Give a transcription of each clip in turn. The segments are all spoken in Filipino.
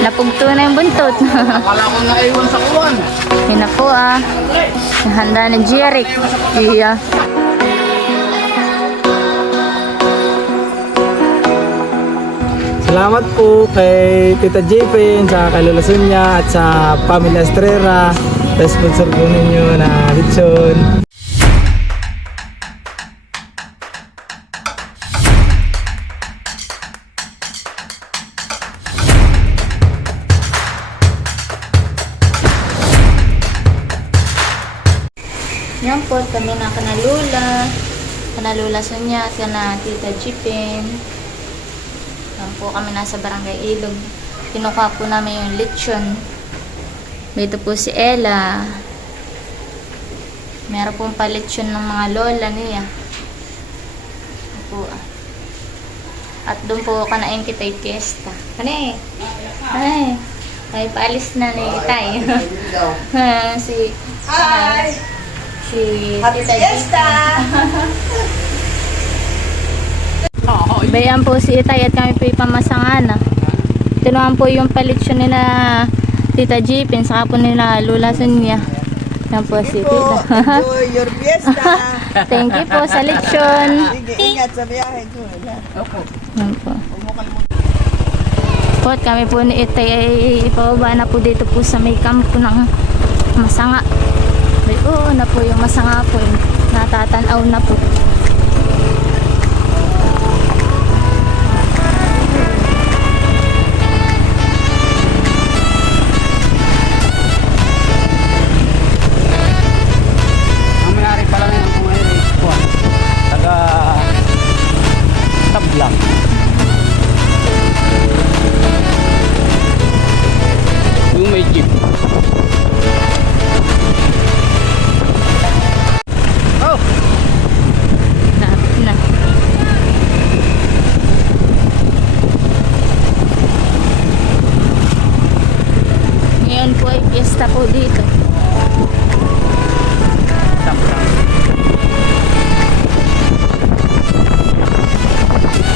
Napugto na yung buntot. Akala ko naiwan sa kuwan. Yun na po Handa na Jeric. Iya. Salamat po kay Tita Jepin, sa kay Lola Sonia at sa Pamilya Estrera. Sponsor po ninyo na lechon. Yan po, kami na kanalula Sonia at kana Tita Jipin. Yan po kami nasa Barangay Ilog. Kinukuha po namin yung lechon. Dito po si Ella. Meron pong palechon ng mga lola niya. Yan po At doon po kanain kita'y fiesta. Kanay. Ay, paalis na ni Itay. Si Tita Fiesta. Bayan po si Itay at kami po ipamasangan. Ito naman po yung palitsyon nila Tita Jipin, saka po nila Lola Sonia. Yan po si Tita. Enjoy your fiesta. Thank you po sa lechon. Sige, ingat sa biyahe ko. Yan po. Po, at kami po ni Itay ay ipababa na po dito po sa may kampo ng Masanga. Oo na po yung Masanga po. Natatanaw na po. Ang mayari pala ngayon kung ngayon ay kuwan. Taga Tablang. Yung may jeep. Lapit na. Ngayon po ay fiesta po dito.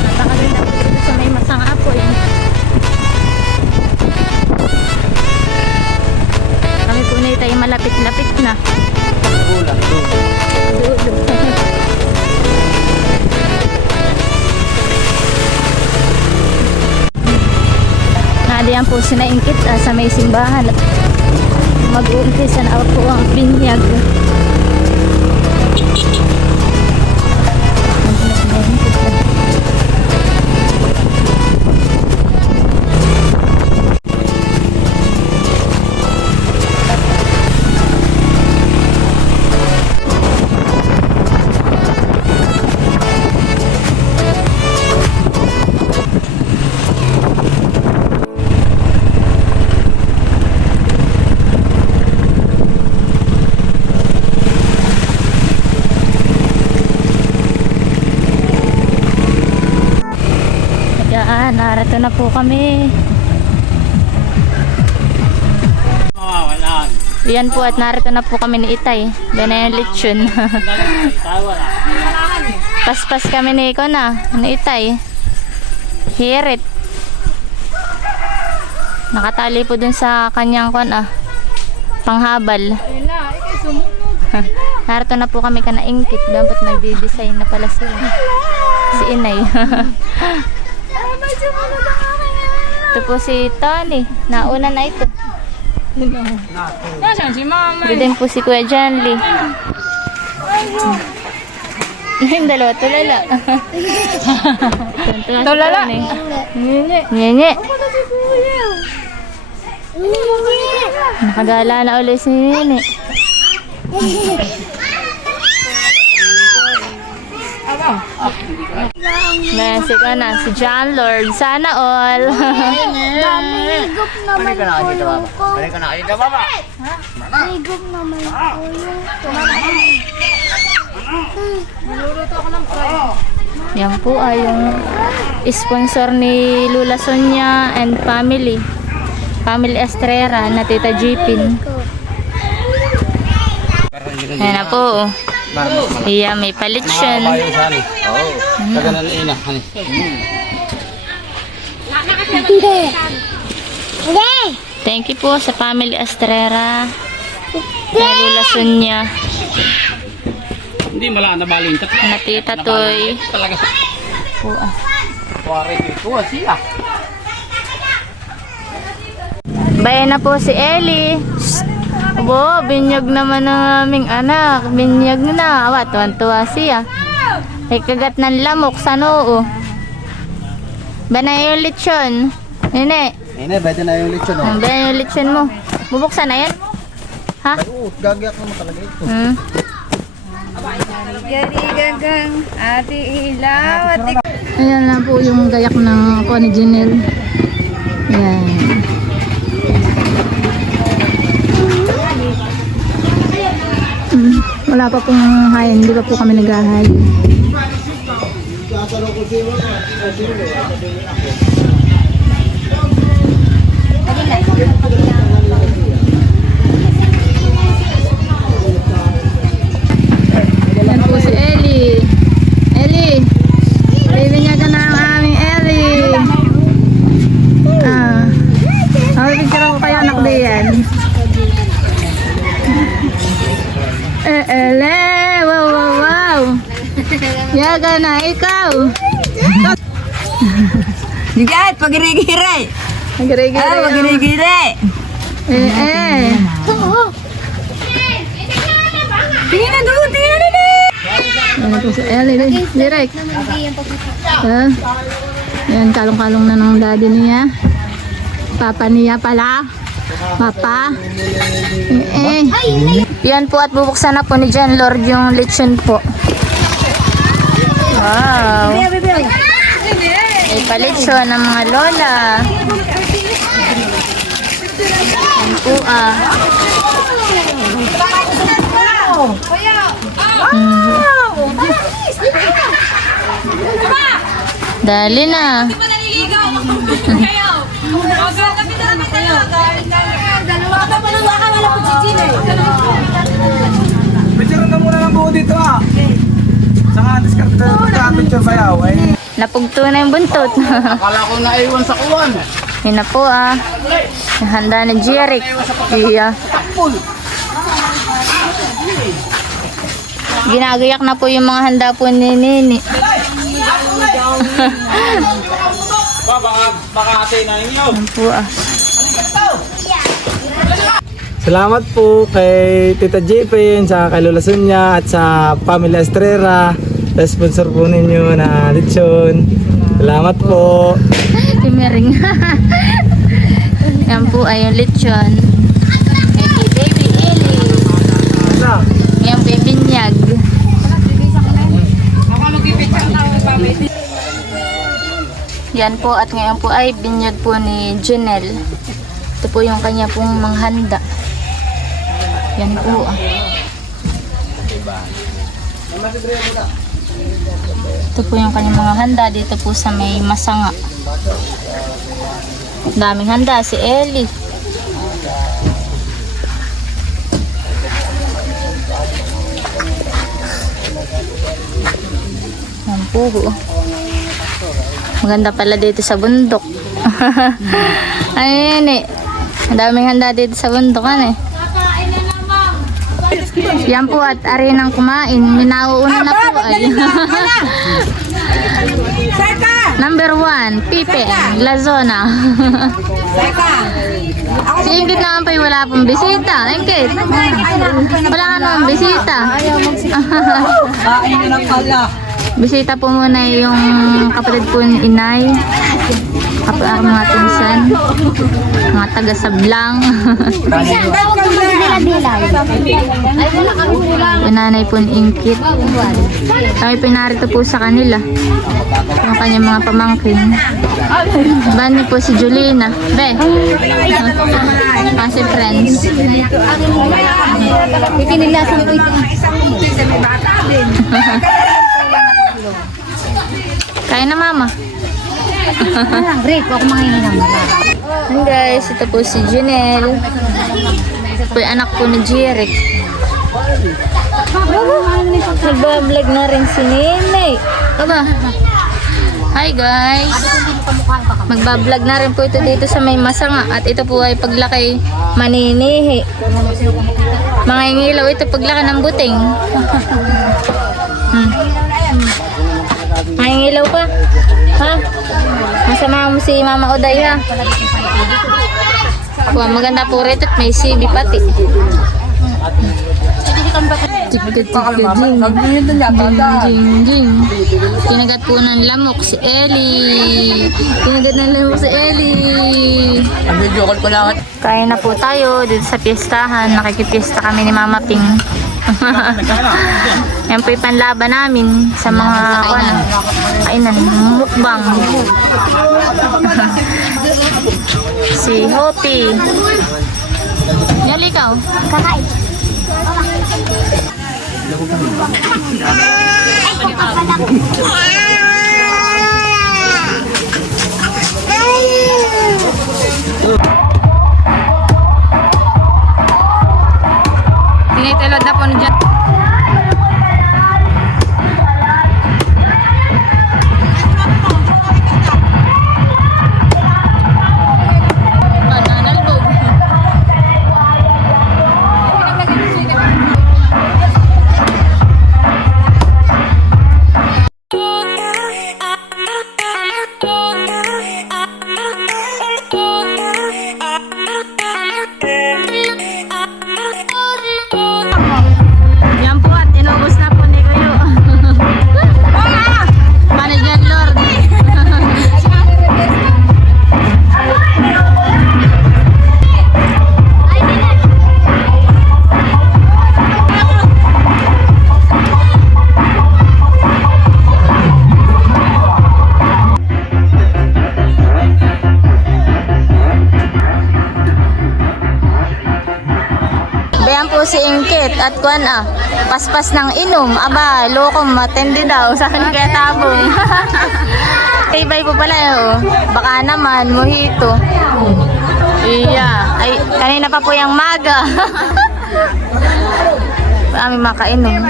Napakaganda po dito sa may Masanga po Kami po na tayo malapit-lapit na. Bulan. Dulo. Nadiyan po sinaingkit sa may simbahan at mag-uumpisa na po ang binyag. Narito na po kami. Mawawalan. Yan po at narito na po kami ni Itay. Yan na yung lechon. Paspas kami ni Itay. Hirit. Nakatali po dun sa kanyang panghabal. Narito na po kami kanaingkit. Dapat nagdi-design na pala sila. Si Inay. Ito po si Tony. Nauna na ito. Ito din po si Kuya Janly. Yung dalawa, tulala. Tulala. Nyenye. Nakagala na ulit si Nene. Messi ka na, si John Lord. Sana all. Namigop naman po yung ko. Balik ka na kayo na baba. Namigop naman po yung ko. Yan po ay yung sponsor ni Lola Sonia and family. Family Estrera na Tita Jipin. Yan na po. Iya, may palitsyon. Oo. Taganan ina. Hindi! Thank you po sa Family Estrera. Nalulason niya. Hindi mala na baling tatlo. Na Tita Toy. Talaga. Po, ah. Wari ko siya. Bayan na po si Ellie. Abo, binyag naman ng aming anak. Binyag na. Awa, tuwan-tuwa siya. Ay kagat ng lamok sa noo. Banay yung lechon. Nene. Nene, pwede na yung lechon. Banay yung lechon mo. Bubuksan na yan? Ha? Oo, gagyak naman talaga ito. Gari-gagang ate ilaw at Ayan lang po yung gayak ng ako ni Janelle. Ayan. Wala pa pong hayan. Hindi pa po kami naghahay. Yan po si Ellie. Ellie! Bibinyagan na ang aming Ellie. Picture ko kayo anak diyan. Ele! Wow, wow, wow! Yaga na ikaw! Digat, pagirigire. Nagre-gre. Pagirigire. Tingin na doon, tingin na doon. Ano po si Ellie? Direct. Yan, kalong-kalong na ng daddy niya. Papa niya pala. Papa. Yan po at bubuksan na po ni Jan Lord yung lechon po. Wow. May palechon ng mga lola. Yan po ah. Dali na. Picture na muna ng buo dito ah. Saka discard na picture bayaw. Napugto na yung buntot. Akala ko naiwan sa kuwan. Yun na po ah. Handa na Jeric. Iya. Ginagayak na po yung mga handa po ni Nini. Baka atay na ninyo. Yan po ah. Salamat po kay Tita Jipin, sa kay Lola Sonia at sa Family Estrera. Sponsor po ninyo na lechon. Salamat po. Timering. Yan po ay yung lechon. Baby Ellie. Yan baby Nyag. Yan po at ngayon po ay binyag po ni Janelle. Ito po yung kanya pong manghanda. Yan po ah. Ito po yung kanyang mga handa dito po sa may masanga. Daming handa si Ellie. Yan po. Maganda pala dito sa bundok. Ayun eh. Daming handa dito sa bundok eh. Yan po at ari nang kumain. Minauuna na po ay. Number 1, Pipe, Lazona. Si Ingrid naman pa wala pong bisita. Ingrid, wala ka naman bisita. Bisita po muna yung kapatid po ni Inay. Kapag mga pinsan. Mga taga-sablang. Pinanay po ni Ingrid. Kami pinarito po sa kanila. Yung kanyang mga pamangkin. Bani po si Julina. Be. Kasi friends. Itinilasan ko ito. Kain na mama. Break ako manginginom. Hi guys, ito po si Janelle. Ito po yung anak po ni Jeric. Nagbablog na rin si Nene. Aba, Hi guys! Magbablog na rin po ito dito sa may masanga at ito po ay paglaki maninihi. Mangingilaw ito paglaki ng buting. Mangingilaw ka? Ha? Masama mo si Mama Oday ha? Wow, maganda po rito at may CB pati. Jing. Kinagat po ng lamok si Ellie. Kain na po tayo dito sa piyestahan. Nakikipiesta kami ni Mama Ping. Yan po yung panlaban namin sa mga kainan. Mukbang. Si Hopi. Yali ikaw. Kakain. Tinitelod na po ni Jan. Yan po at inubos na po ni Kuyo. Manager Lord. Bayan po si Ingkit at kuan paspas ng inom. Aba, loko matindi daw sa akin kaya tabong. Tibay po pala baka naman mojito. Iya, ay kanina pa po yung maga. Kami makainom.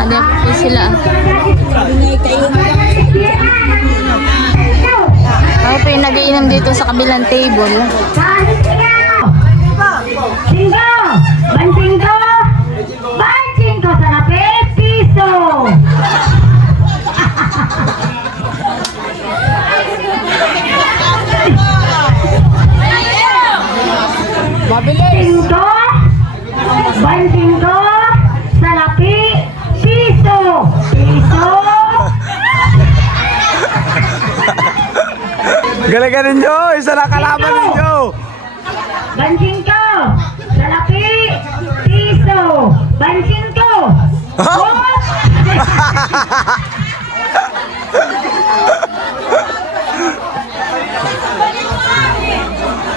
Ada po sila. Ay po yung nag-iinom dito sa kabilang table. Bancing ko sa lapit piso. Bancing ko sa lapit piso. Galing ninyo! Isa na kalaban ninyo! Bancing ko sa lapit piso. Bancing ko.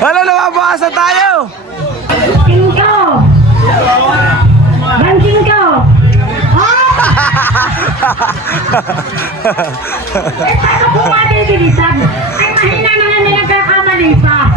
Ano naman bukas na tayo? Bancing ko. Bancing ko. Eh, paano po natin bilisan? Ay, mahina naman nila kakamali pa.